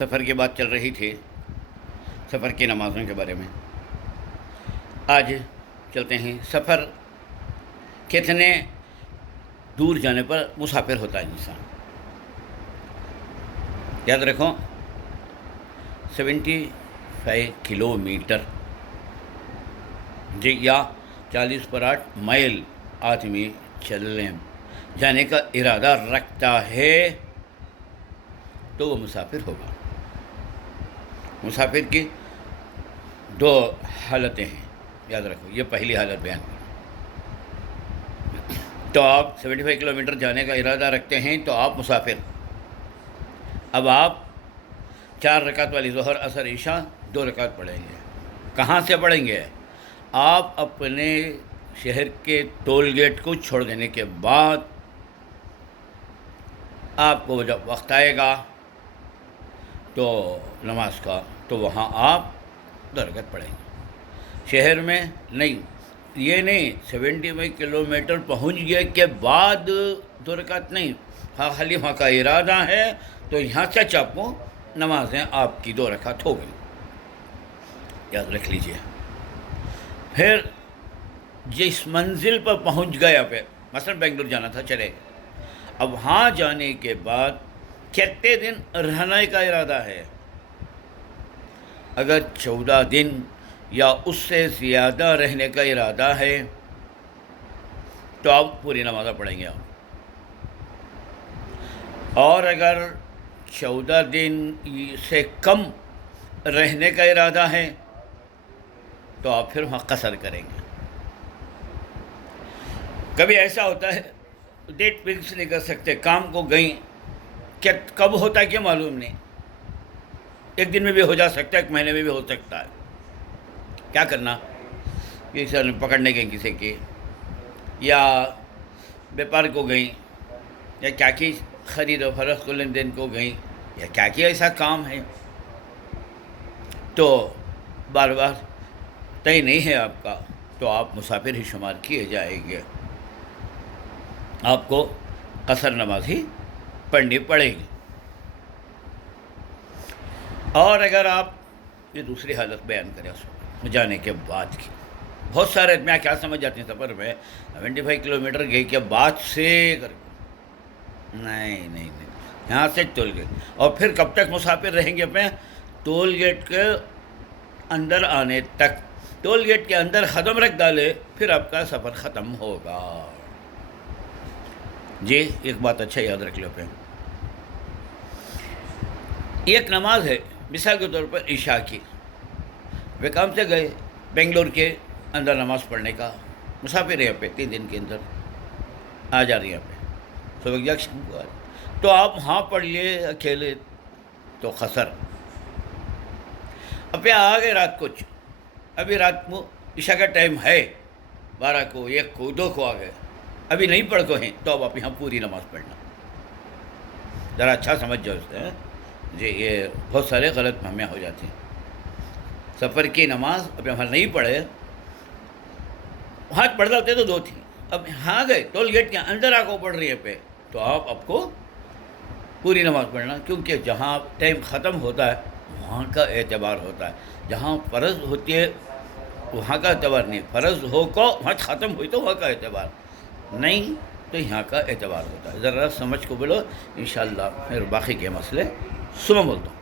سفر کی بات چل رہی تھی، سفر کی نمازوں کے بارے میں۔ آج چلتے ہیں سفر کتنے دور جانے پر مسافر ہوتا ہے انسان۔ یاد رکھو 75 کلومیٹر جی یا 40/8 میل آدمی چلنے جانے کا ارادہ رکھتا ہے تو وہ مسافر ہوگا۔ مسافر کی دو حالتیں ہیں، یاد رکھو، یہ پہلی حالت بیان کرو۔ تو آپ 75 کلومیٹر جانے کا ارادہ رکھتے ہیں تو آپ مسافر۔ اب آپ 4 رکعت والی ظہر عصر عشاء 2 رکعت پڑھیں گے۔ کہاں سے پڑھیں گے؟ آپ اپنے شہر کے ٹول گیٹ کو چھوڑ دینے کے بعد آپ کو جب وقت آئے گا تو نماز کا، تو وہاں آپ 2 رکعت پڑھیں گے۔ شہر میں نہیں، یہ نہیں 75 کلومیٹر پہنچ گئے کے بعد 2 رکعت نہیں، ہاں خالی وہاں کا ارادہ ہے تو یہاں سے آپ کو نمازیں آپ کی 2 رکعت ہو گئی، یاد رکھ لیجئے۔ پھر جس منزل پر پہنچ گئے پہ، مثلا بنگلور جانا تھا، چلے گئے، اب وہاں جانے کے بعد کتنے دن رہنے کا ارادہ ہے؟ اگر 14 دن یا اس سے زیادہ رہنے کا ارادہ ہے تو آپ پوری نماز پڑھیں گے آپ۔ اور اگر 14 دن سے کم رہنے کا ارادہ ہے تو آپ پھر وہاں قصر کریں گے۔ کبھی ایسا ہوتا ہے ڈیٹ فکس نہیں کر سکتے، کام کو گئیں، کیا کب ہوتا ہے کیا معلوم نہیں، 1 دن میں بھی ہو جا سکتا ہے، 1 مہینے میں بھی ہو سکتا ہے۔ کیا کرنا؟ کسی پکڑنے گئیں کسی کی، یا بیپار کو گئیں، یا کیا کی خرید و فروخت کو لین دین کو گئیں، یا کیا کی ایسا کام ہے تو بار بار طے نہیں ہے آپ کا، تو آپ مسافر ہی شمار کیے جائیں گے، آپ کو قصر نماز ہی پڑھنی پڑے گی۔ اور اگر آپ یہ دوسری حالت بیان کریں اس وقت جانے کے بعد کی، بہت سارے آدمی کیا سمجھ جاتے ہیں سفر میں 75 کلومیٹر گئے کے بعد سے کر کے، نہیں، یہاں سے ٹول گیٹ، اور پھر کب تک مسافر رہیں گے اپنے ٹول گیٹ کے اندر آنے تک۔ ٹول گیٹ کے اندر قدم رکھ ڈالے پھر آپ کا سفر ختم ہوگا۔ جی ایک بات اچھا یاد رکھ لو پہ، ایک نماز ہے مثال کے طور پر عشاء کی، وہ کام سے گئے بنگلور کے اندر نماز پڑھنے کا، مسافر یہاں پہ 3 دن کے اندر آ جا رہی یہاں پہ، صبح جا شام کو آ رہے، تو آپ وہاں پڑھ لیے اکیلے تو قصر۔ اب آ گئے رات کچھ، ابھی رات کو عشاء کا ٹائم ہے، 12 کو 1 کو 2 کو آ گئے، ابھی نہیں پڑھ کو ہیں، تو اب آپ یہاں پوری نماز پڑھنا۔ ذرا اچھا سمجھ جاؤ اس سے جی، یہ بہت سارے غلط فہمیاں ہو جاتی ہیں۔ سفر کی نماز اب ہم نہیں پڑھے، وہاں پڑھ ہوتے تو 2 تھی، اب یہاں گئے ٹول گیٹ کے اندر آ کو پڑھ رہی ہے پہ، تو آپ کو پوری نماز پڑھنا، کیونکہ جہاں ٹائم ختم ہوتا ہے وہاں کا اعتبار ہوتا ہے، جہاں فرض ہوتی ہے وہاں کا اعتبار نہیں، فرض ہو کو وہاں ختم ہوئی تو وہاں کا اعتبار نہیں، تو یہاں کا اعتبار ہوتا ہے۔ ذرا سمجھ کو بولو، انشاءاللہ پھر باقی کے مسئلے صبح بولتا ہوں۔